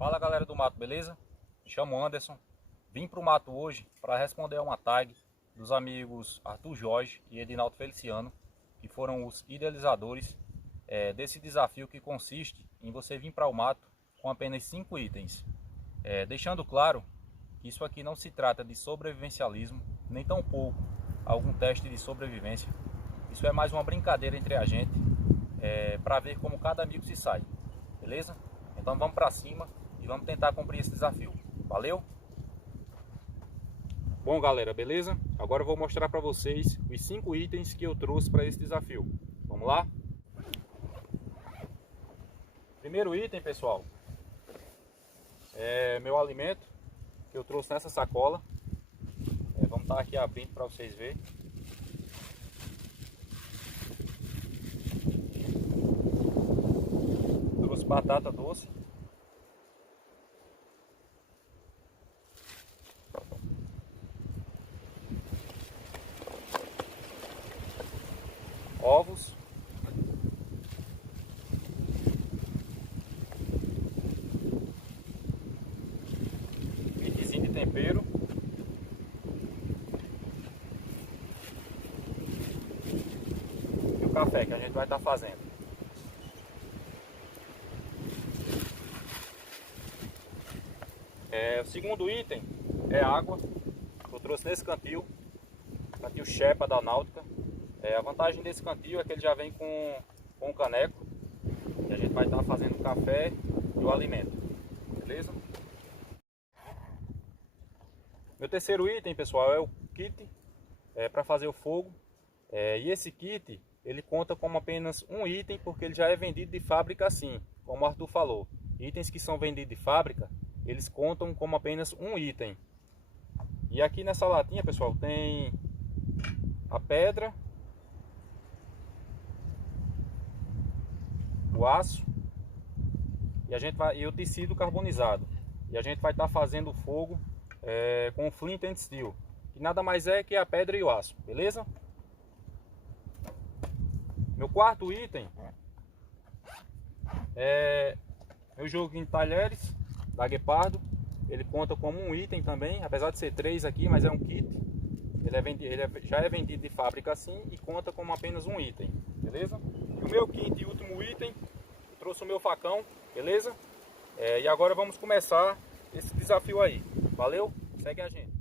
Fala galera do mato, beleza? Me chamo Anderson. Vim pro mato hoje para responder a uma tag dos amigos Arthur Jorge e Edinaldo Feliciano, que foram os idealizadores desse desafio que consiste em você vir para o mato com apenas 5 itens. Deixando claro que isso aqui não se trata de sobrevivencialismo, nem tampouco algum teste de sobrevivência. Isso é mais uma brincadeira entre a gente, para ver como cada amigo se sai, beleza? Então vamos para cima e vamos tentar cumprir esse desafio. Valeu? Bom galera, beleza? Agora eu vou mostrar para vocês os 5 itens que eu trouxe para esse desafio. Vamos lá? Primeiro item, pessoal, é meu alimento que eu trouxe nessa sacola. Vamos estar aqui abrindo para vocês verem. Trouxe batata doce. Ovos. Kitzinho de tempero. E o café que a gente vai estar fazendo. O segundo item é água. Eu trouxe nesse cantil Shepa da Náutica. A vantagem desse cantil é que ele já vem com um caneco. E a gente vai estar fazendo o café e o alimento. Beleza? Meu terceiro item, pessoal, é o kit para fazer o fogo. E esse kit, ele conta como apenas um item, porque ele já é vendido de fábrica assim, como o Arthur falou. Itens que são vendidos de fábrica, eles contam como apenas um item. E aqui nessa latinha, pessoal, tem a pedra, o aço e o tecido carbonizado. E a gente vai estar fazendo o fogo com o flint and steel, que nada mais é que a pedra e o aço, beleza? Meu quarto item é meu joguinho de talheres da Guepardo. Ele conta como um item também, apesar de ser 3 aqui, mas é um kit. Já é vendido de fábrica assim e conta como apenas um item, beleza? E o meu quinto e último item, trouxe o meu facão, beleza? E agora vamos começar esse desafio aí. Valeu? Segue a gente.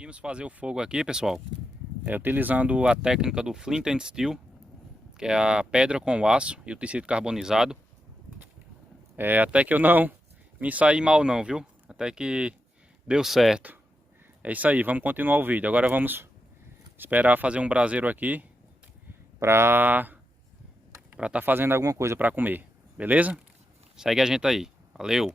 Conseguimos fazer o fogo aqui, pessoal, utilizando a técnica do Flint and Steel, que é a pedra com o aço e o tecido carbonizado. Até que eu não me saí mal não, viu? Até que deu certo. É isso aí, vamos continuar o vídeo. Agora vamos esperar fazer um braseiro aqui para tá fazendo alguma coisa para comer, beleza? Segue a gente aí. Valeu!